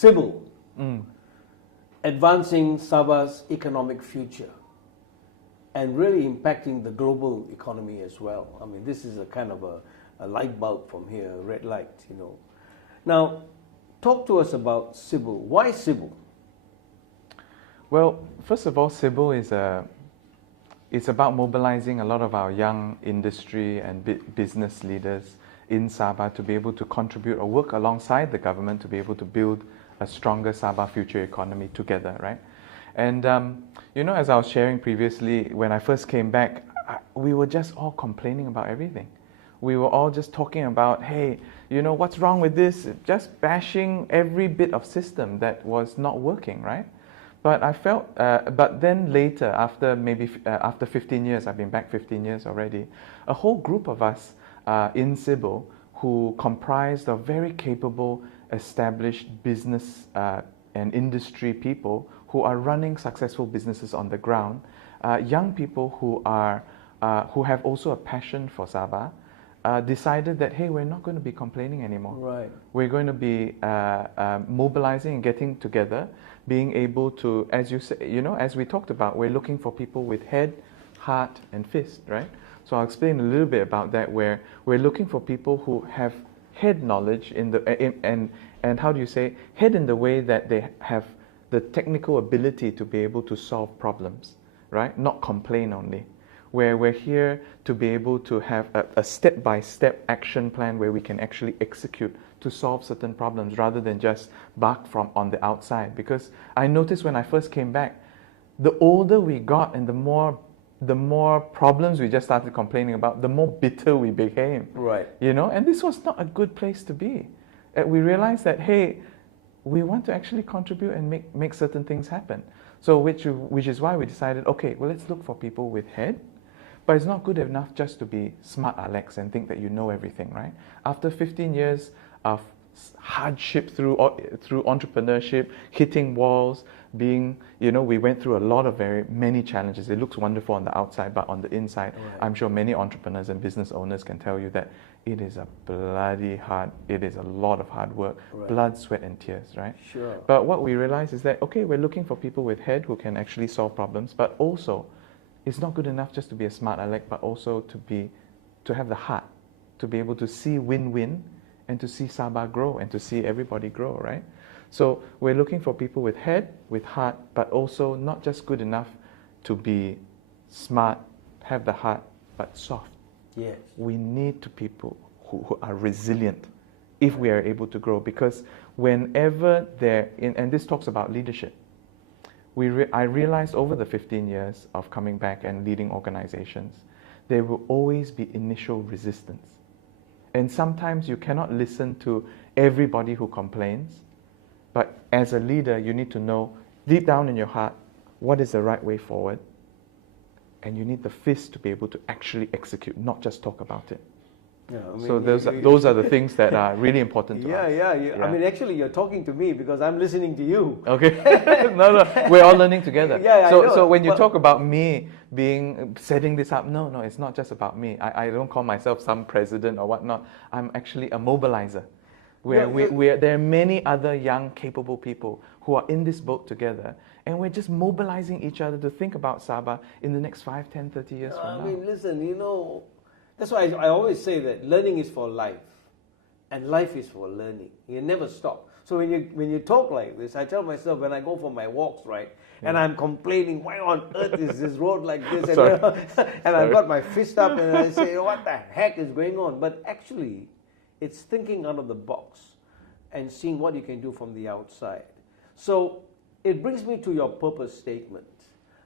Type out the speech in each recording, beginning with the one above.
SYBIL, advancing Sabah's economic future and really impacting the global economy as well. I mean, this is a kind of a light bulb from here, a red light, you know. Now, talk to us about SYBIL. Why SYBIL? Well, first of all, SYBIL it's about mobilizing a lot of our young industry and business leaders in Sabah to be able to contribute or work alongside the government to be able to build a stronger Sabah future economy together, right? And, you know, as I was sharing previously, when I first came back, we were just all complaining about everything. We were all just talking about, hey, you know, what's wrong with this? Just bashing every bit of system that was not working, right? But I felt, but then later, after 15 years, I've been back 15 years already, a whole group of us in SYBIL who comprised of very capable, established business and industry people who are running successful businesses on the ground, young people who have also a passion for Sabah, decided that, hey, we're not going to be complaining anymore. Right. We're going to be mobilizing and getting together, being able to, as you say, you know, as we talked about, we're looking for people with head, heart, and fist, right? So I'll explain a little bit about that, where we're looking for people who have head knowledge and how do you say, head in the way that they have the technical ability to be able to solve problems, right? Not complain only. Where we're here to be able to have a step-by-step action plan where we can actually execute to solve certain problems rather than just bark from on the outside. Because I noticed when I first came back, the older we got and the more problems we just started complaining about, the more bitter we became. Right. You know, and this was not a good place to be. We realized that, hey, we want to actually contribute and make certain things happen. So which is why we decided, okay, well, let's look for people with head. But it's not good enough just to be smart Alex and think that you know everything, right? After 15 years of hardship through entrepreneurship, hitting walls, being, you know, we went through a lot of many challenges. It looks wonderful on the outside, but on the inside, right. I'm sure many entrepreneurs and business owners can tell you that it is it is a lot of hard work, right. Blood, sweat, and tears, right? Sure. But what we realized is that, okay, we're looking for people with head who can actually solve problems, but also, it's not good enough just to be a smart aleck, but also to have the heart, to be able to see win-win and to see Sabah grow and to see everybody grow, right? So we're looking for people with head, with heart, but also not just good enough to be smart, have the heart, but soft. Yes. We need people who are resilient if we are able to grow, because whenever and this talks about leadership, I realized over the 15 years of coming back and leading organizations, there will always be initial resistance. And sometimes you cannot listen to everybody who complains, but as a leader, you need to know deep down in your heart what is the right way forward. And you need the fist to be able to actually execute, not just talk about it. Yeah, I mean, so those are the things that are really important to us. Yeah. I mean, actually, you're talking to me because I'm listening to you. Okay. No, we're all learning together. So when you talk about me setting this up, no, it's not just about me. I don't call myself some president or whatnot. I'm actually a mobilizer. There are many other young, capable people who are in this boat together, and we're just mobilizing each other to think about Sabah in the next 5, 10, 30 years from now. I mean, listen, you know, that's why I always say that learning is for life, and life is for learning. You never stop. So when you talk like this, I tell myself when I go for my walks, right, and I'm complaining, why on earth is this road like this? And I've got my fist up and I say, what the heck is going on? But actually, it's thinking out of the box and seeing what you can do from the outside. So it brings me to your purpose statement.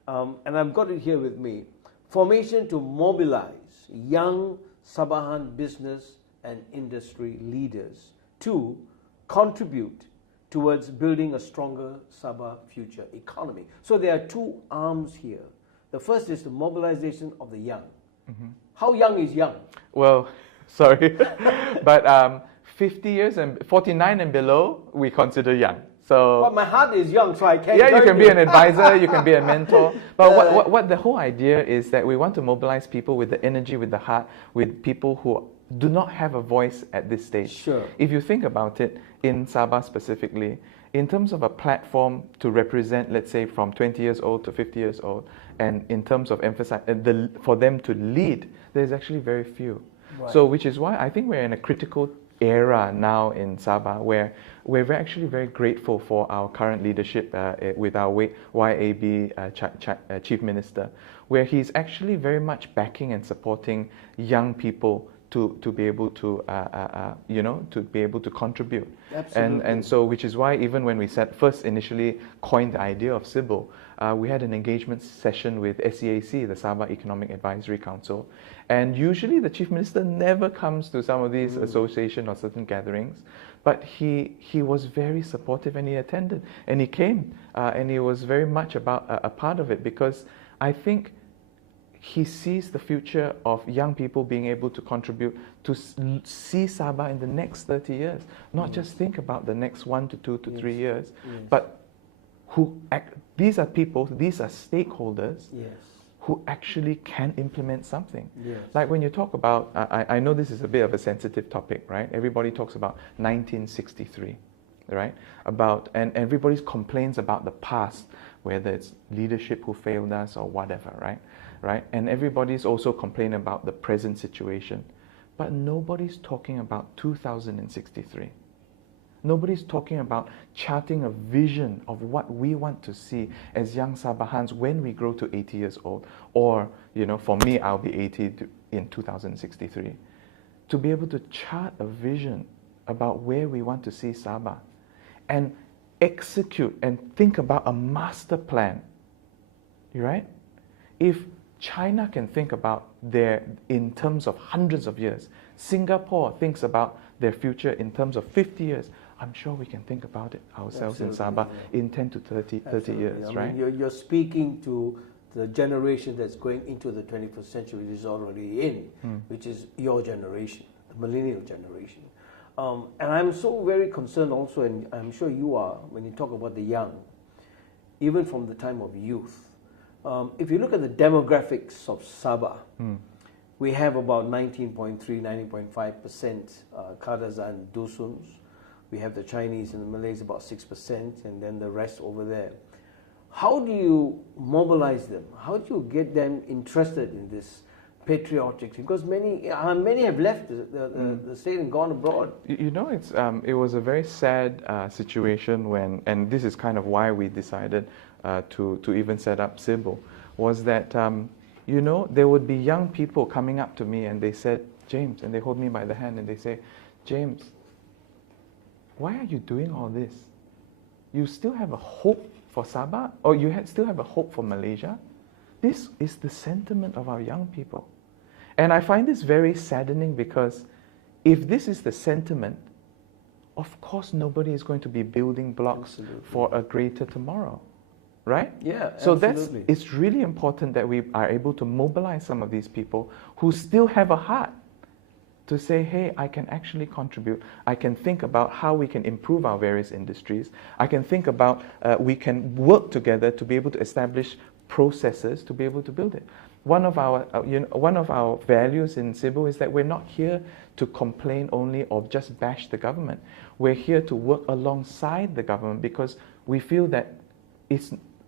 And I've got it here with me. Formation to mobilize young Sabahan business and industry leaders to contribute towards building a stronger Sabah future economy. So there are two arms here. The first is the mobilization of the young. Mm-hmm. How young is young? Well, sorry, but 50 years and 49 and below, we consider young. So, but my heart is young, so I can't. Yeah, you can be an advisor, you can be a mentor. But what the whole idea is that we want to mobilize people with the energy, with the heart, with people who do not have a voice at this stage. Sure. If you think about it, in Sabah specifically, in terms of a platform to represent, let's say, from 20 years old to 50 years old, and in terms of emphasize for them to lead, there's actually very few. Right. So, which is why I think we're in a critical era now in Sabah, where we're actually very grateful for our current leadership with our YAB Chief Minister, where he's actually very much backing and supporting young people to be able to to be able to contribute. Absolutely. And so, which is why even when we first initially coined the idea of SYBIL, we had an engagement session with SEAC, the Sabah Economic Advisory Council, and usually the Chief Minister never comes to some of these association or certain gatherings, but he was very supportive, and he attended, and he came, and he was very much about a part of it, because I think he sees the future of young people being able to contribute to see Sabah in the next 30 years. Not just think about the next 1 to 2 to 3 years, but these are people, these are stakeholders who actually can implement something. Like when you talk about, I know this is a bit of a sensitive topic, right? Everybody talks about 1963, right? And everybody complains about the past, whether it's leadership who failed us or whatever, right? And everybody's also complaining about the present situation. But nobody's talking about 2063. Nobody's talking about charting a vision of what we want to see as young Sabahans when we grow to 80 years old. Or, for me, I'll be 80 in 2063. To be able to chart a vision about where we want to see Sabah and execute and think about a master plan, right? If China can think about in terms of hundreds of years, Singapore thinks about their future in terms of 50 years, I'm sure we can think about it ourselves in Sabah in 10 to 30 years, right? I mean, you're speaking to the generation that's going into the 21st century, which is already in, which is your generation, the millennial generation. And I'm so very concerned also, and I'm sure you are, when you talk about the young, even from the time of youth. If you look at the demographics of Sabah, we have about 19.3, 19.5% Kadazan Dusuns. We have the Chinese and the Malays about 6%, and then the rest over there. How do you mobilize them? How do you get them interested in this patriotic thing? Because many have left the state and gone abroad. It was a very sad situation when, and this is kind of why we decided to even set up SYBIL, was that there would be young people coming up to me and they said, James, and they hold me by the hand and they say, James, why are you doing all this? You still have a hope for Sabah, or you still have a hope for Malaysia? This is the sentiment of our young people. And I find this very saddening, because if this is the sentiment, of course nobody is going to be building blocks for a greater tomorrow. Right? Yeah, so absolutely. it's really important that we are able to mobilize some of these people who still have a heart to say, hey, I can actually contribute. I can think about how we can improve our various industries. I can think about we can work together to be able to establish processes to be able to build it. One of our values in SYBIL is that we're not here to complain only or just bash the government. We're here to work alongside the government, because we feel that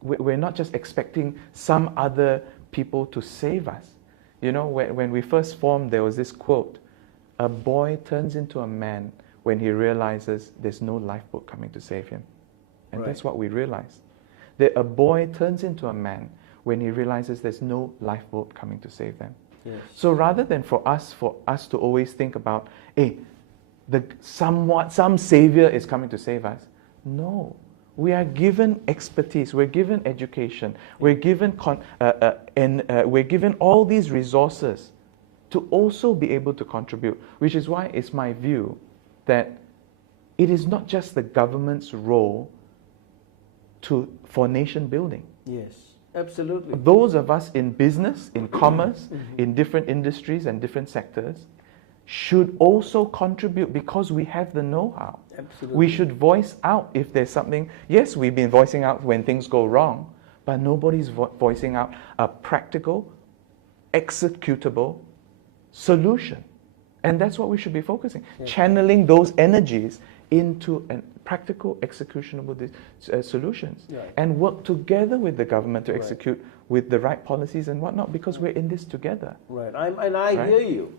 we're not just expecting some other people to save us. When we first formed, there was this quote, a boy turns into a man when he realizes there's no lifeboat coming to save him. And that's what we realized. That a boy turns into a man when he realizes there's no lifeboat coming to save them. Yes. So rather than for us to always think about, hey, some savior is coming to save us. No. We are given expertise, we're given education, we're given we're given all these resources to also be able to contribute, which is why it's my view that it is not just the government's role for nation building. Yes, absolutely. Those of us in business, in commerce, in different industries and different sectors should also contribute, because we have the know-how. Absolutely. We should voice out if there's something. Yes, we've been voicing out when things go wrong, but nobody's voicing out a practical, executable solution. And that's what we should be focusing. Channeling those energies into practical executionable solutions, Right. and work together with the government to Right. execute with the right policies and whatnot, because we're in this together. Right, I hear you.